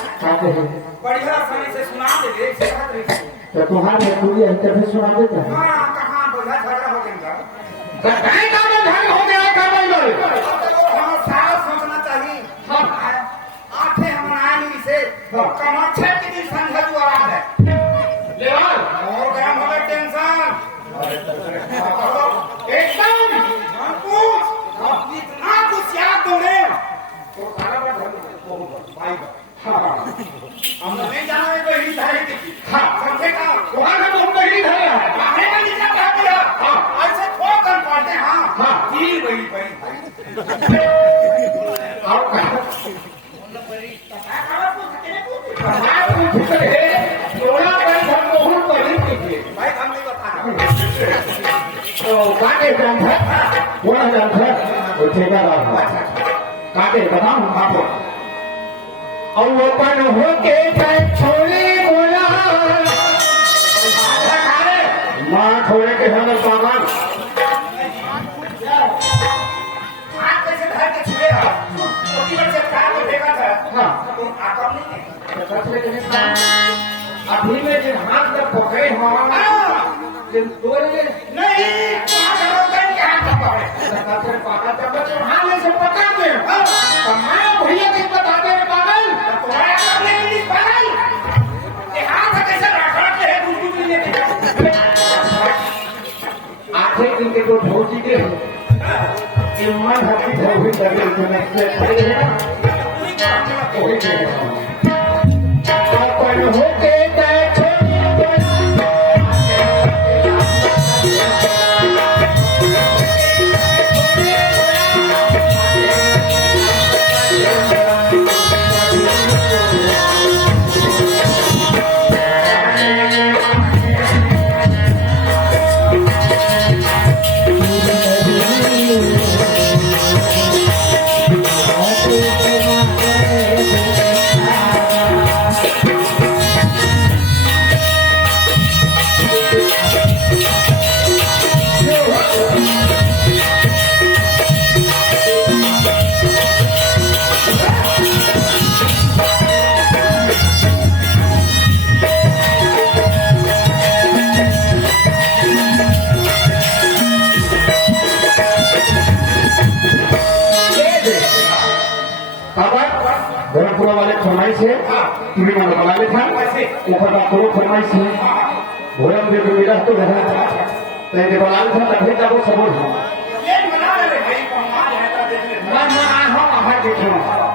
बढ़िया समय से सुना दे तो तुम्हारे पूरी इंटरव्यू सुना देते हैं। हाँ कहाँ बढ़िया झगड़ा हो गया हो गया हम सारा सोचना चाहिए आठे हम आए से कमाच्छे की दिन संघ हुआ है हो गया हमारे टेंशन एकदम इतना कुछ याद दोगे तो सारा हम नहीं जाना है तो ही धारे की समझे का वहां का बहुत बड़ी धारे है आने का नीचे क्या किया ऐसे ठोक कर पड़ते हां जी बड़ी बड़ी आओ बोलना बड़ी थोड़ा बड़ी हम बहुत बड़ी भाई हम नहीं बता तो काटे जान है बोला जान है वो ठेकेदार काटे बताऊं आपको अवपन होके छोड़ी बोला माँ छोड़े के हम सामान कैसे घर के छुए छोटी बच्चे कार में फेंका था हाँ तुम आता नहीं अभी में जिन हाथ में पकड़े हमारा जिन तोड़े नहीं क्या पकड़े पाका चम्मच हाथ में से पकड़ते मैं भैया के बताते हैं पागल आधे दिन के को भोजी के इम्मान हकी भोजी करके उसमें से अपन होके गोरखपुरा वाले फरमाइश है तुम्हें मैं बना लेता ऊपर का करो फरमाइश है भोरम में जो मेरा तो रहना था तेरे बना लेता लगे तब वो सबूत हो ये बना ले भाई कमाल है तो देख ले मैं हाँ आहा देखो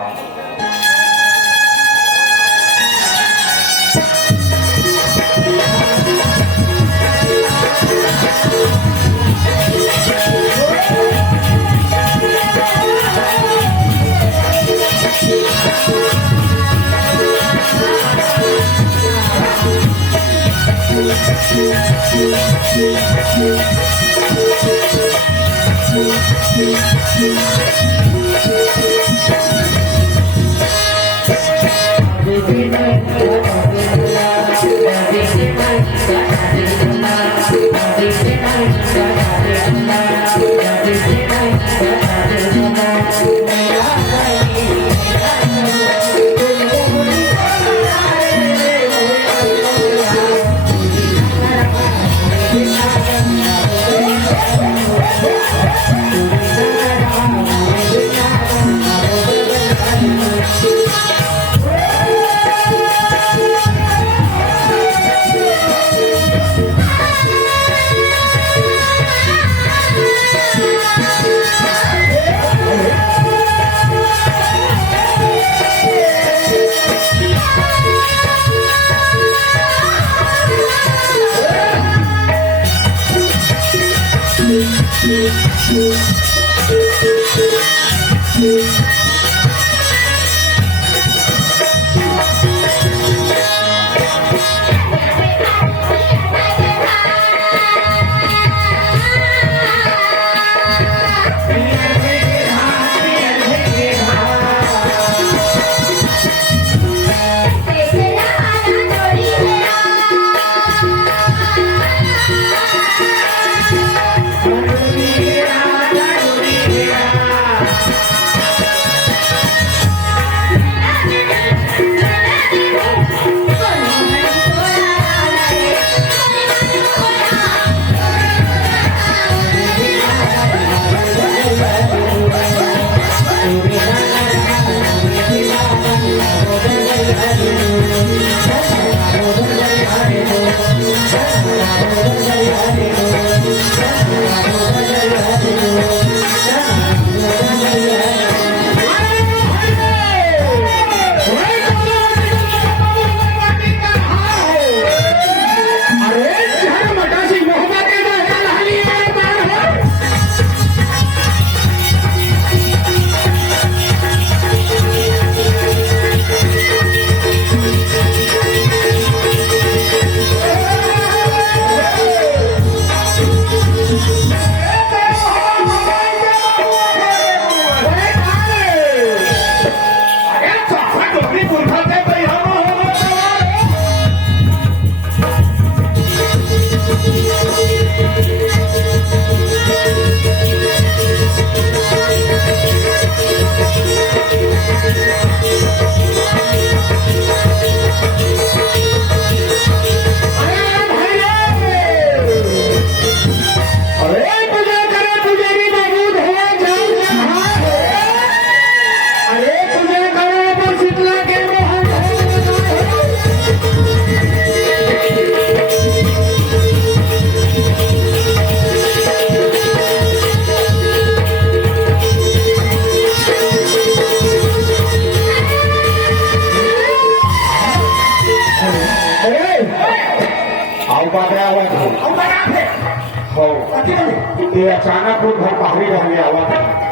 हो ते अचानक घर बाहेर झाले आवाज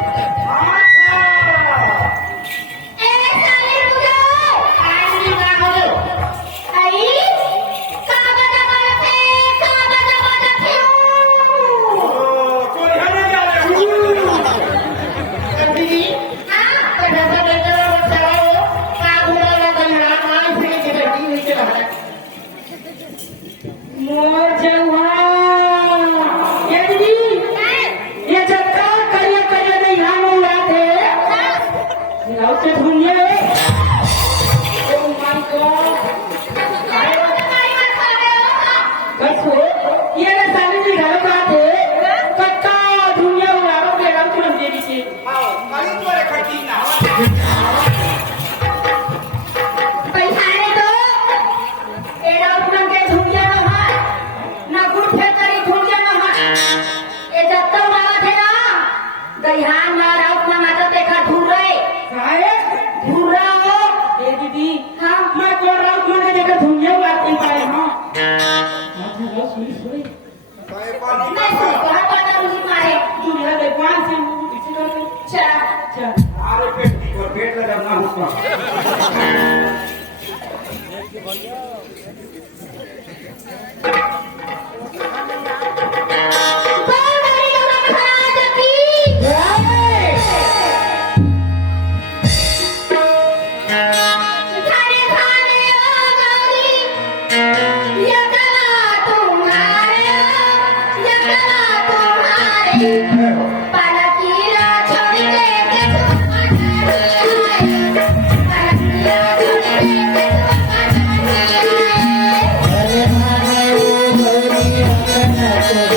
Thank you.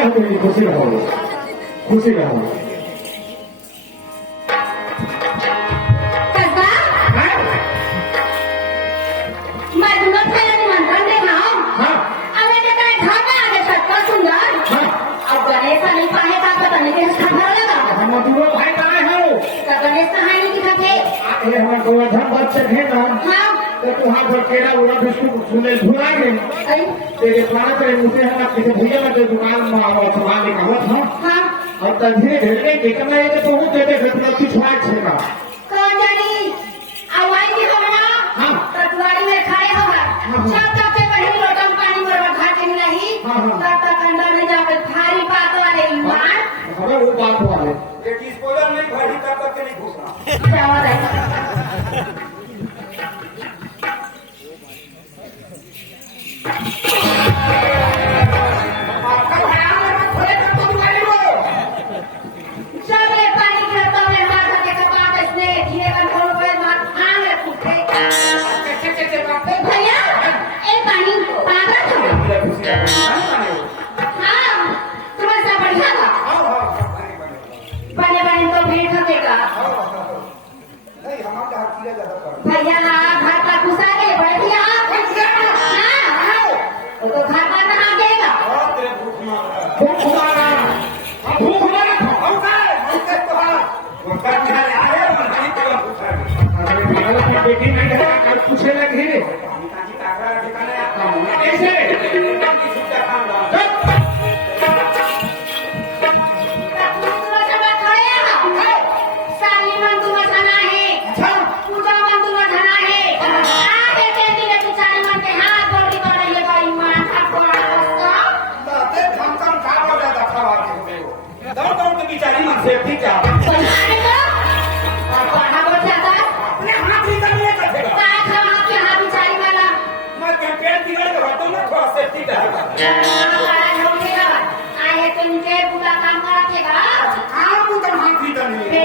रहो खुशी रहो खुशी रहो कसबा मैं दुनो खाना निमंत्रण दे खाऊं हाँ अबे ते काय खाना आगे छटका सुंदर हाँ अब गणेश नहीं पाए का पता नहीं कैसे खबर लगा हम दूर भाई करे हो का गणेश कहां नहीं दिखाते ये हम गोवर्धन बात से है ना हां तो वहां पर केरा उड़ा बिस्कुट सुने भुला गए अरे तेरे प्लान पर मुझे हम किसी भैया के दुकान में आओ सामान निकाला था हां और तभी ढेरे देखना है तो वो तेरे घर में कुछ बात छेगा कौन जानी आवाज की होना हाँ। तत्वारी में खड़े होगा हाँ। जब तक के पहले लोटम पानी में रखा के नहीं हाँ। तब तक अंदर में जाकर थारी पात वाले ईमान हमें वो बात वाले ये डिस्पोजल नहीं भरी तब तक के नहीं घुसना जावा दे जब ये पानी गिरता है माथा के कपाट इसने धीरे कंट्रोल पर मार आंग रखते भैया ए पानी पागल हो हाँ तुम्हारे साथ बढ़िया था बने बने तो भेंट होतेगा भैया घर पर घुसा के बैठिया हाँ वो तो घर पर नहा देगा भूख मारा भूख मारा अरे मेरा तो बेटी नहीं है कल पूछे लगी कैसे बिचारी मन सेफ्टी क्या अपने हाथ ही करनी है करेगा मैं कैंपेन बिगड़ के बातों में थोड़ा सेफ्टी का काम उधर हाथ ही करनी है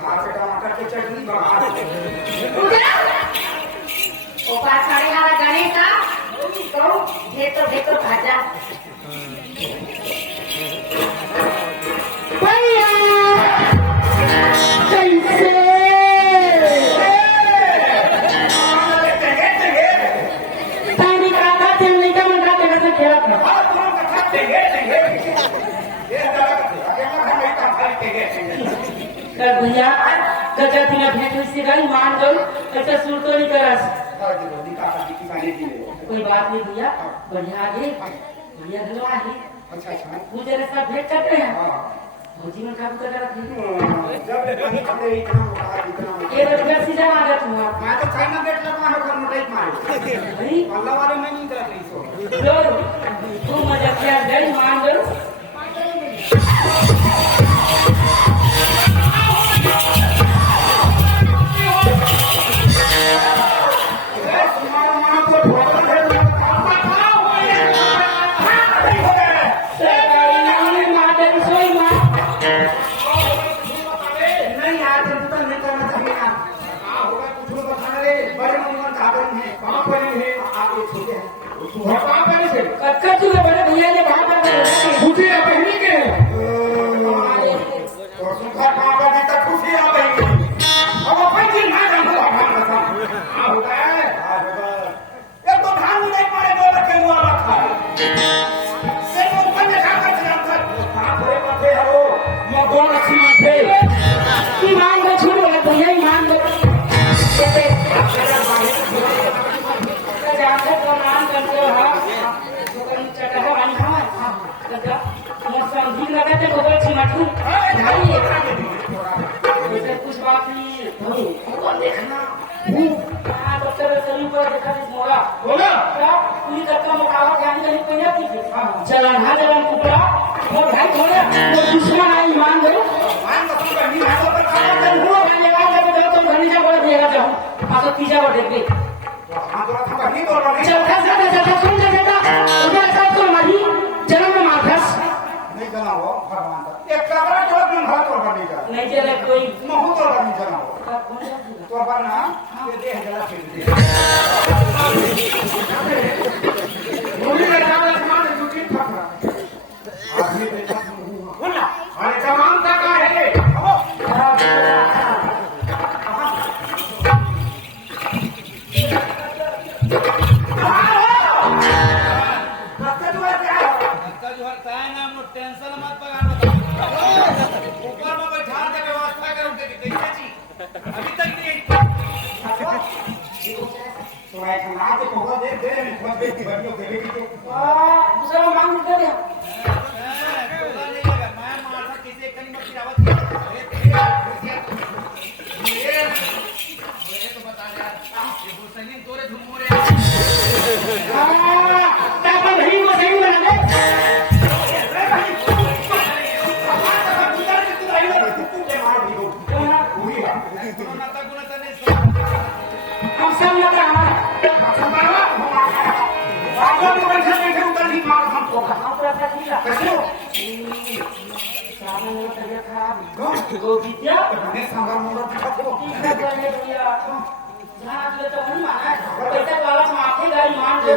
हाथ से टमाटर की चटनी बना भेटो भेटो भाजा कैसे पानी का था तेल का मंडा के से खेला था तर भैया गजा तिला भेट हुई गई मान गई ऐसा सुर तो नहीं करस कोई बात नहीं भैया बढ़िया आगे भैया हेलो आगे मुझे सब भेंट करते हैं भौजी में काम कर रहा थी ये रोजगार सीधा आ गया तुम भाई लो तू मजा किया गई मान गई कक्का तू बड़े भैया ने वहां पर मुझे पहनी के खुशी आ गई अब अपन जी ना जानू हमारा होता है ये तो धान नहीं मारे दो रखे हुआ रखा से वो बंद खा कर जाता कहां भरे पथे हो मैं कौन अच्छी माथे ईमान को छोड़ो भैया ईमान को जाकर प्रणाम करते हो चटहो मौसम ठीक लगाते गोबर छिमटू कुछ बात नहीं देखना डॉक्टर शरीर पर देखा मोरा बोला पूरी धक्का मुकावा ध्यान नहीं पहिया थी चलन हा जलन कुपड़ा और भाई थोड़े वो दुश्मन है ईमान दो मान तो तुम नहीं हाथ पर काम कर वो वाले वाले को तो घनी जा बड़ा देगा जाऊं आ तो तीजा बड़े पे हां तो तुम नहीं बोल रहे चौथा सादा जटा सुन जटा उधर सब तो मारी जन्म माथस नहीं जाना हो भगवान का एक कबरा तो तुम घर तो नहीं जा नहीं चले कोई महू तो नहीं जाना हो कौन सा तो बना ये देह जला फेंक दे दे बड़ियों के बेटी को दूसरा मांग दे दिया ताकत नहीं वो नहीं बना दे हम सब लोग हमारा हम पूरा कर दिया सामने में तबियत खराब गो विद्या जहाँ ले तो नहीं माना पैसा वाला माथे गाड़ी मान दो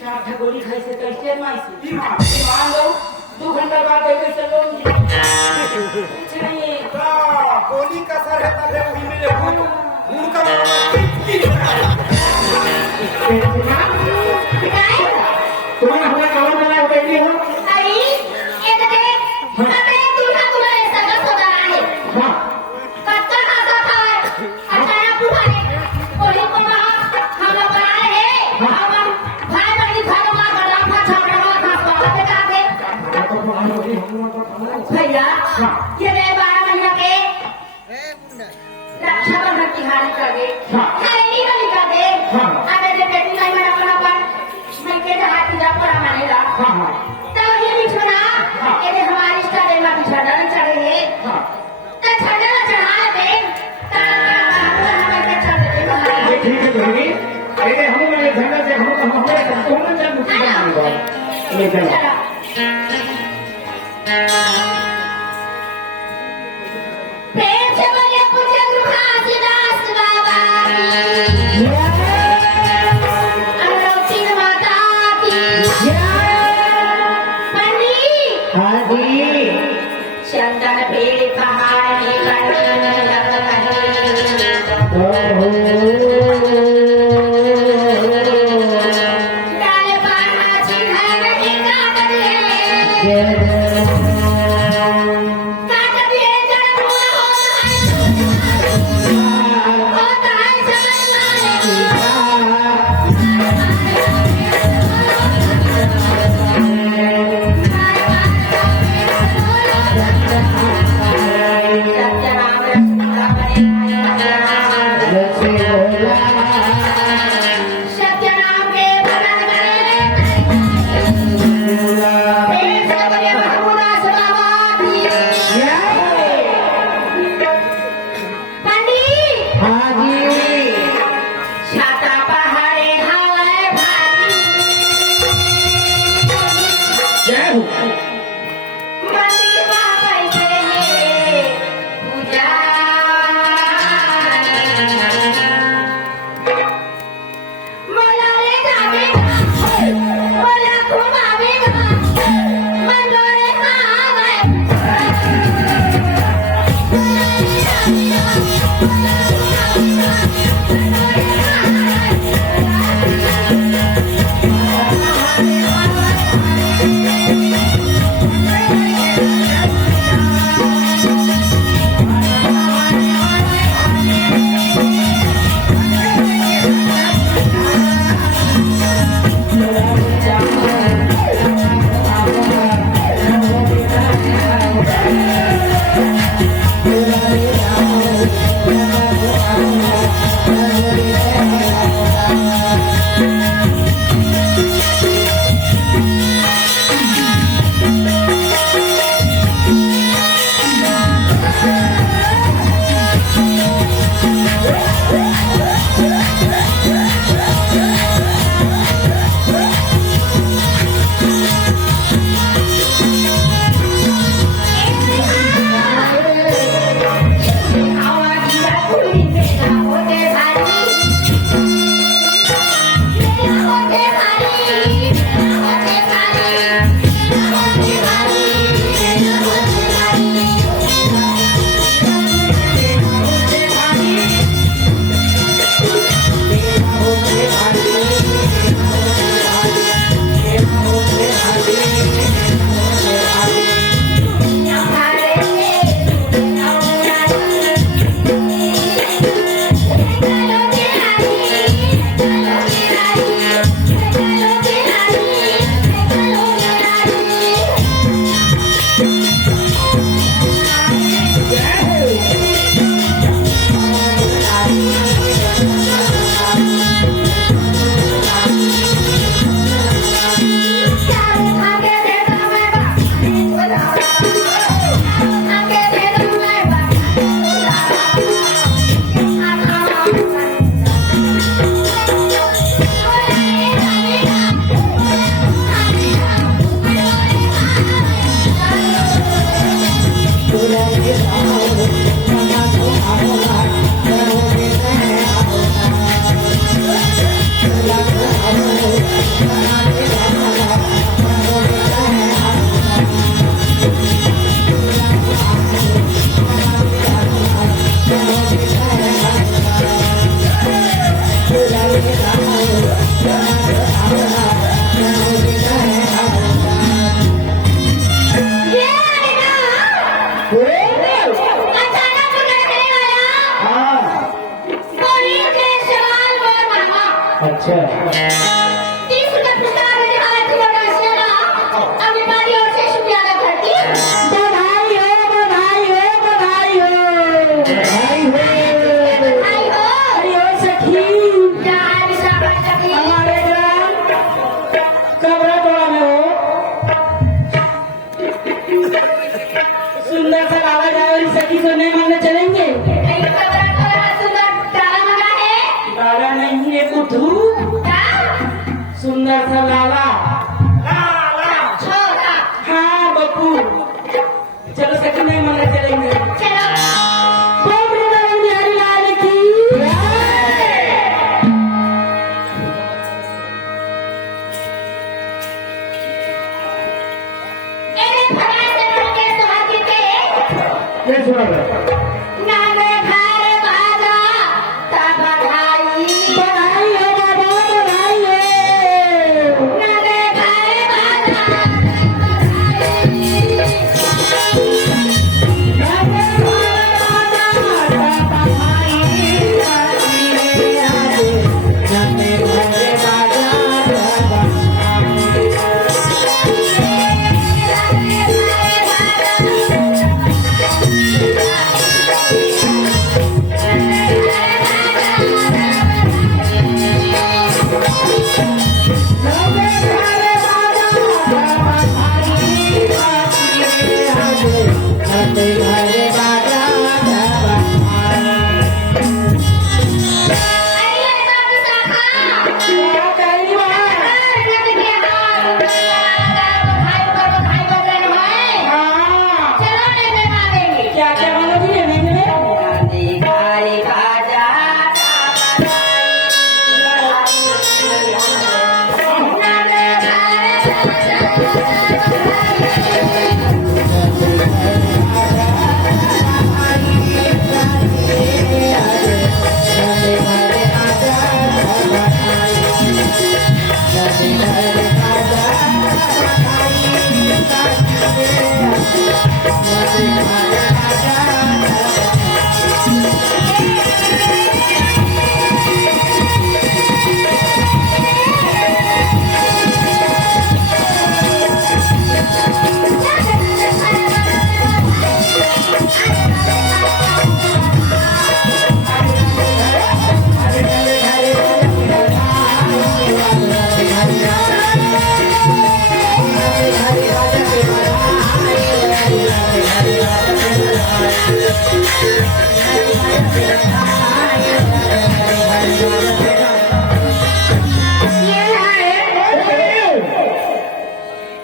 चार गोली खाई से कैसे माई मान दो 2 घंटा बाद कैसे चलो कुछ नहीं गोली का सर है तब वही मेरे उनका तुम्हें हमें कौन बना बेटी हो अरे ये देख हमें दूल्हा तुम्हारे सगा सोदा है हाँ कच्चा खाता था अचानक बुआ ने कोई को कहा हम लोग बना रहे हैं अब हम भाई बहनी भागवा गला का झगड़ा था सोदा पे जाके भैया ये रे 12 महीना के रक्षाबंधन की हालत कर दे नहीं नहीं कर दे अरे रे बेटी नहीं मेरा अपना मैं के हाथ जा पड़ा मानेगा तो ये बिछोना ये हमारी इष्टा देवा बिछाना चढ़े है तो छड़ा चढ़ा दे ये ठीक है बहनी अरे हम मेरे झंडा से हम हमें जब मुझे ले चलो प्रेम से बोले पूज्य गुरुदास बाबा अनोखी माता की पंडित चंदन पेड़ कहानी डाल पाना चिन्ह काट दिए जरूर हो ताई सत्यनाम के भगत बने भगुदास बाबा की पंडित छाता पहाड़े हवाए भागी मंदिर बाबा से पूजा मोला ले जावे मोला घुमावे मन रे आवे सुंदर सा लाला छोटा हाँ बप्पू चलो सच नहीं मन चलेंगे चलो बोल वृंदावन बिहारी लाल की एरे फरमान से करके सुहागी के ये सुना रहा नाने घर बाजा तब बधाई बधाई हो बाबा बधाई हो नाने घर बाजा अरे बाबू साखा क्या कही बात नदी के हाथ बधाई पर बधाई बजन है हाँ चलो लेने मांगेंगे क्या क्या मनोजी ने नहीं मिले नदी घर बाजा नाने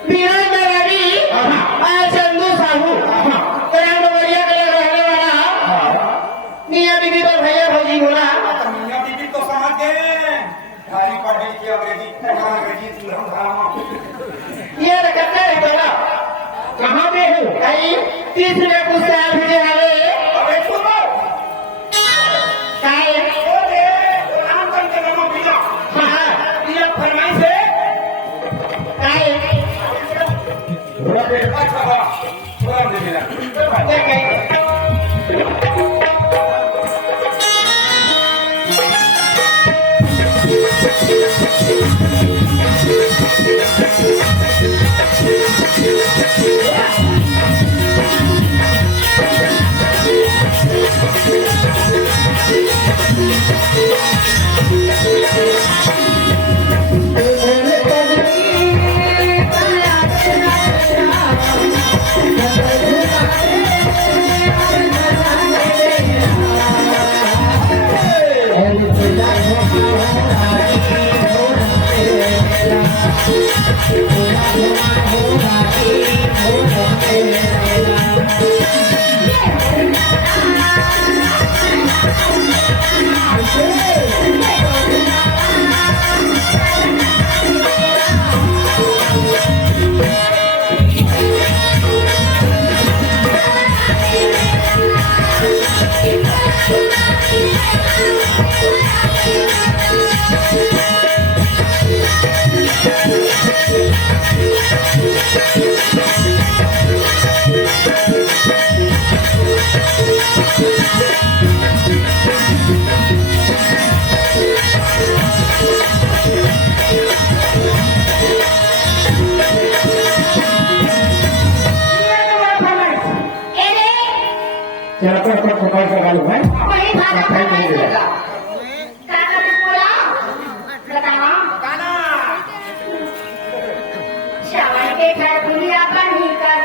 बिहार में रवि और चंदू साहू रामडोरिया के रहने वाला मियां बीबी और भैया भौजी बोला मियां बीबी तो समझ गए गाड़ी पढ़ गई थी अंग्रेजी ये रखते है बोला कहाँ पे हूँ कहीं 30 रुपये कुछ साल भेजे हवे अरे सुनो काहे ओ दे राम बन के नाम बिना हाँ ये फरमाइश है काहे अच्छा थोड़ा दे देना देख चला तो अपना पकड़ से गालू है वही भाषा पकड़ नहीं फरमाइश देगा होगा काका से बोला बताओ श्रावण के घर दुनिया बनी कर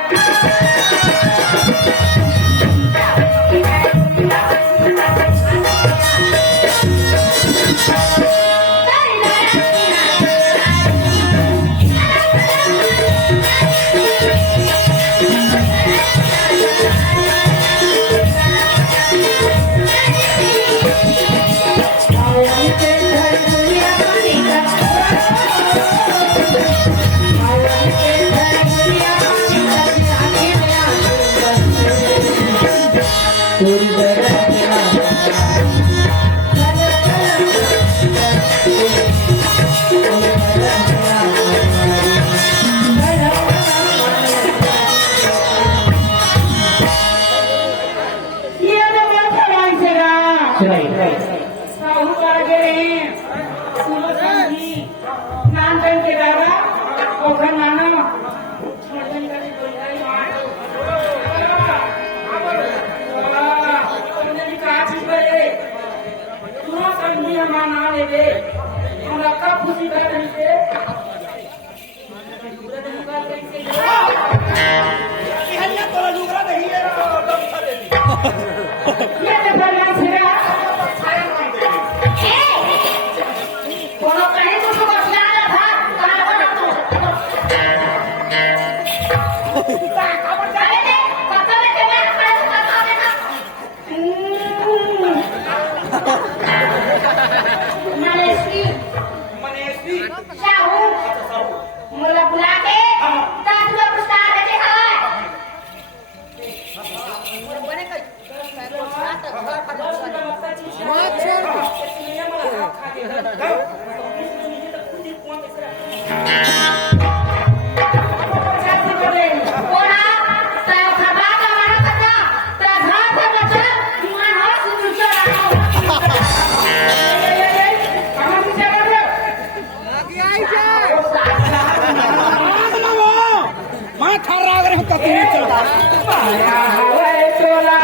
कहाँ खड़ा रहे का तुम्ही चलता माया हवय तोला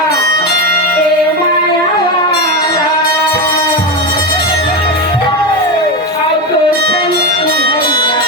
ए माया वाला आओ तो संग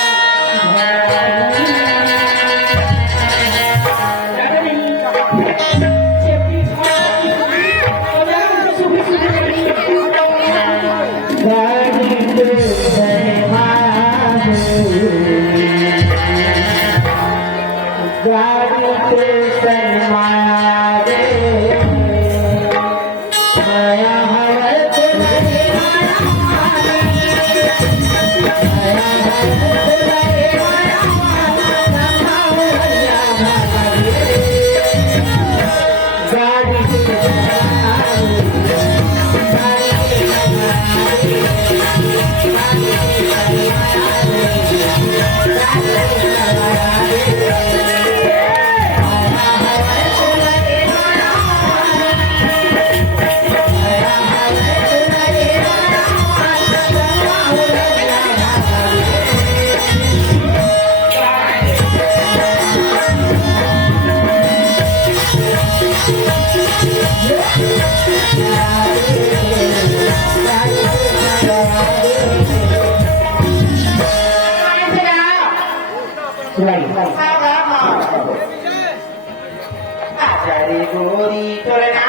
आचारी गोरी तोरना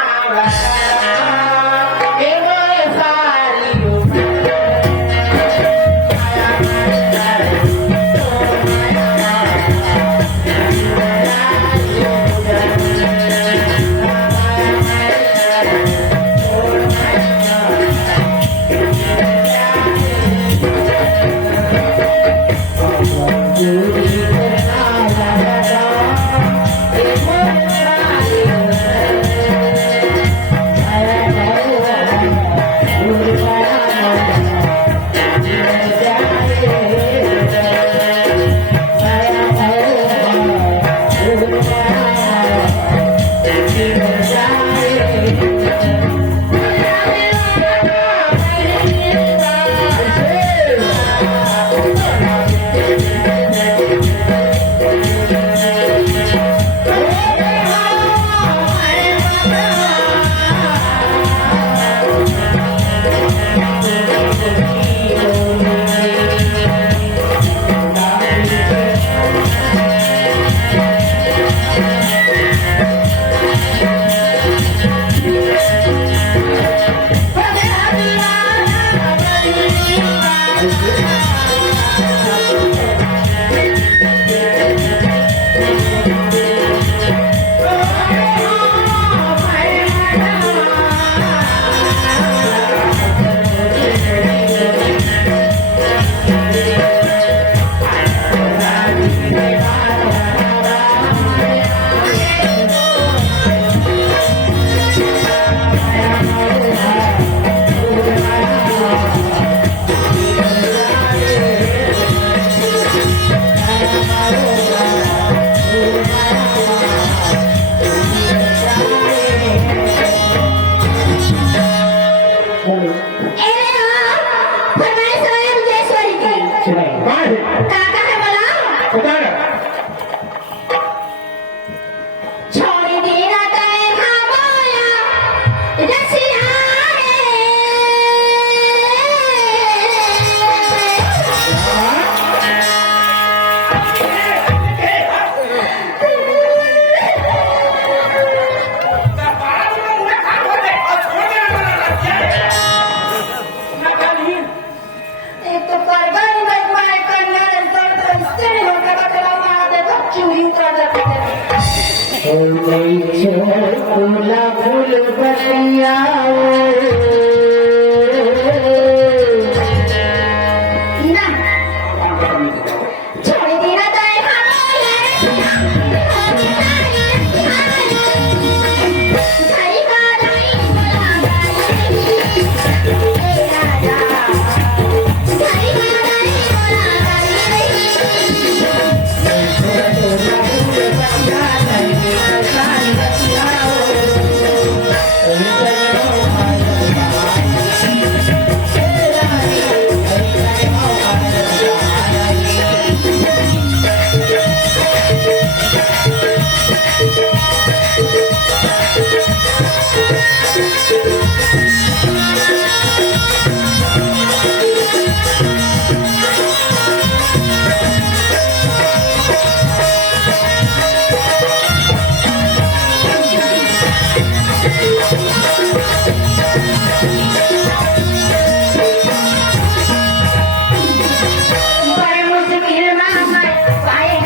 बड़े मुश्किल मामा पाए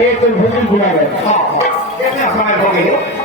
ये तो भूल भुला गए कितना समय हो गए